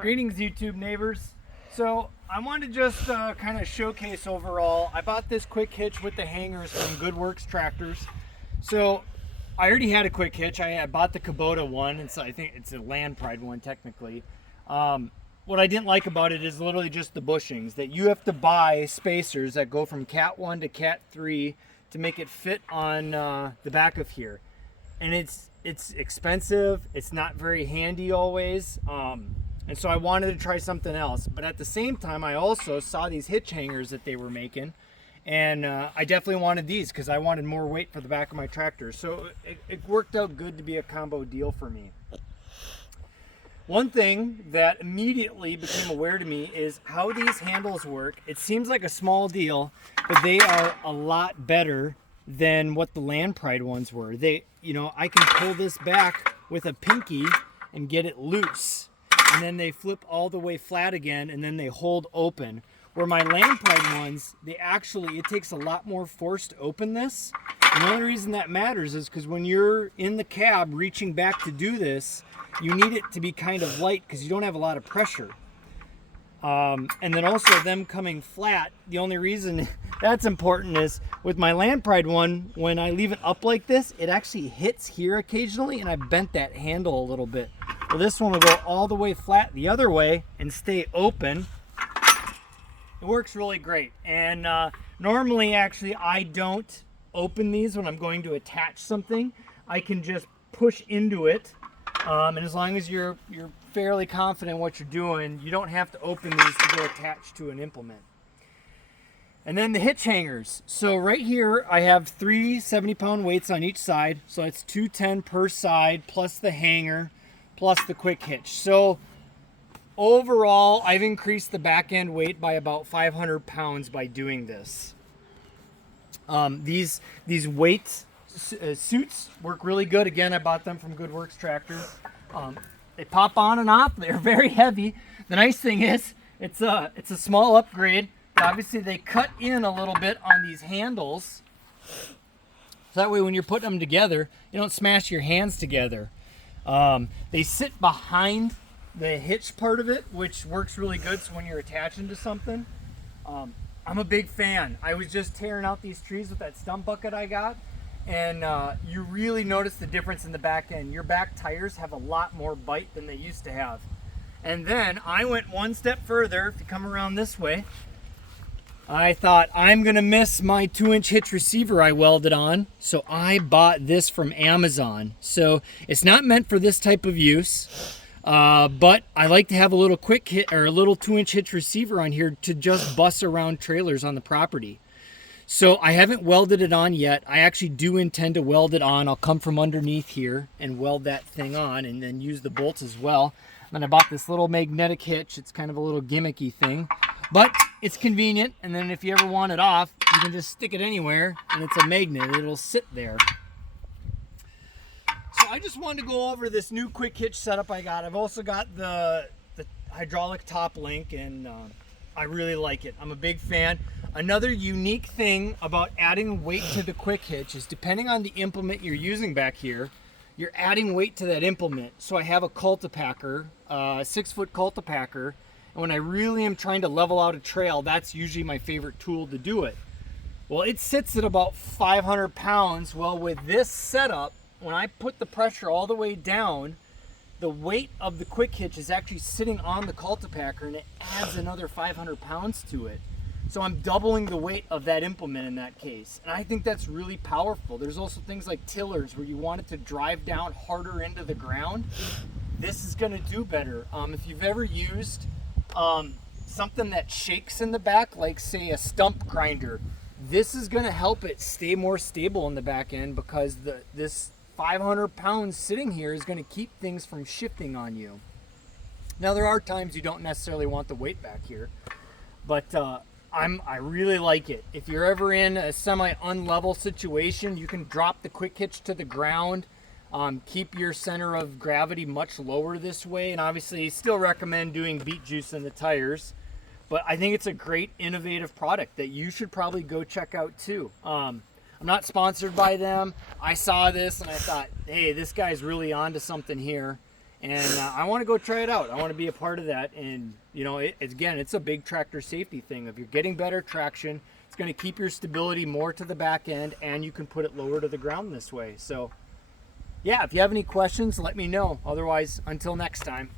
Greetings, YouTube neighbors. So I wanted to just kind of showcase overall. I bought this quick hitch with the hangers from GoodWorks Tractors. So I already had a quick hitch. I bought the Kubota one, and so I think it's a Land Pride one technically. What I didn't like about it is literally just the bushings, that you have to buy spacers that go from Cat 1 to Cat 3 to make it fit on the back of here. And it's expensive. It's not very handy always. And so I wanted to try something else. But at the same time, I also saw these hitch hangers that they were making. And I definitely wanted these because I wanted more weight for the back of my tractor. So it worked out good to be a combo deal for me. One thing that immediately became aware to me is how these handles work. It seems like a small deal, but they are a lot better than what the Land Pride ones were. I can pull this back with a pinky and get it loose. And then they flip all the way flat again, and then they hold open. Where my Land Pride ones, it takes a lot more force to open this. And the only reason that matters is because when you're in the cab reaching back to do this, you need it to be kind of light because you don't have a lot of pressure. And then also them coming flat, the only reason that's important is with my Land Pride one, when I leave it up like this, it actually hits here occasionally, and I bent that handle a little bit. Well, this one will go all the way flat the other way and stay open. It works really great. And normally, actually, I don't open these when I'm going to attach something. I can just push into it. And as long as you're fairly confident in what you're doing, you don't have to open these to go attached to an implement. And then the hitch hangers. So right here, I have 3 70-pound weights on each side. So it's 210 per side, plus the hanger, plus the quick hitch. So overall, I've increased the back end weight by about 500 pounds by doing this. These weight suits work really good. Again, I bought them from GoodWorks Tractors. They pop on and off. They're very heavy. The nice thing is, it's a small upgrade. Obviously, they cut in a little bit on these handles. So that way, when you're putting them together, you don't smash your hands together. They sit behind the hitch part of it, which works really good. So when you're attaching to something, I'm a big fan. I was just tearing out these trees with that stump bucket I got. And you really notice the difference in the back end. Your back tires have a lot more bite than they used to have. And then I went one step further. If you come around this way, I thought I'm gonna miss my 2-inch hitch receiver I welded on, so I bought this from Amazon. So it's not meant for this type of use, but I like to have a little quick hit or a little 2-inch hitch receiver on here to just bus around trailers on the property. So I haven't welded it on yet. I actually do intend to weld it on. I'll come from underneath here and weld that thing on and then use the bolts as well. And I bought this little magnetic hitch. It's kind of a little gimmicky thing, but it's convenient. And then if you ever want it off, you can just stick it anywhere and it's a magnet. It'll sit there. So I just wanted to go over this new quick hitch setup I got. I've also got the hydraulic top link, and I really like it. I'm a big fan. Another unique thing about adding weight to the quick hitch is depending on the implement you're using back here, you're adding weight to that implement. So I have a cultipacker, a 6-foot cultipacker, and when I really am trying to level out a trail, that's usually my favorite tool to do it. Well, it sits at about 500 pounds. Well, with this setup, when I put the pressure all the way down, the weight of the quick hitch is actually sitting on the cultipacker, and it adds another 500 pounds to it. So I'm doubling the weight of that implement in that case. And I think that's really powerful. There's also things like tillers where you want it to drive down harder into the ground. This is gonna do better. If you've ever used something that shakes in the back, like say a stump grinder, this is gonna help it stay more stable in the back end because this 500 pounds sitting here is gonna keep things from shifting on you. Now there are times you don't necessarily want the weight back here, but I really like it. If you're ever in a semi-unlevel situation, you can drop the quick hitch to the ground, keep your center of gravity much lower this way, and obviously still recommend doing beet juice in the tires. But I think it's a great innovative product that you should probably go check out too. I'm not sponsored by them. I saw this and I thought, hey, this guy's really onto something here. And I want to go try it out. I want to be a part of that. And you know, again, it's a big tractor safety thing. If you're getting better traction, it's going to keep your stability more to the back end, and you can put it lower to the ground this way. So yeah, if you have any questions, let me know. Otherwise, until next time.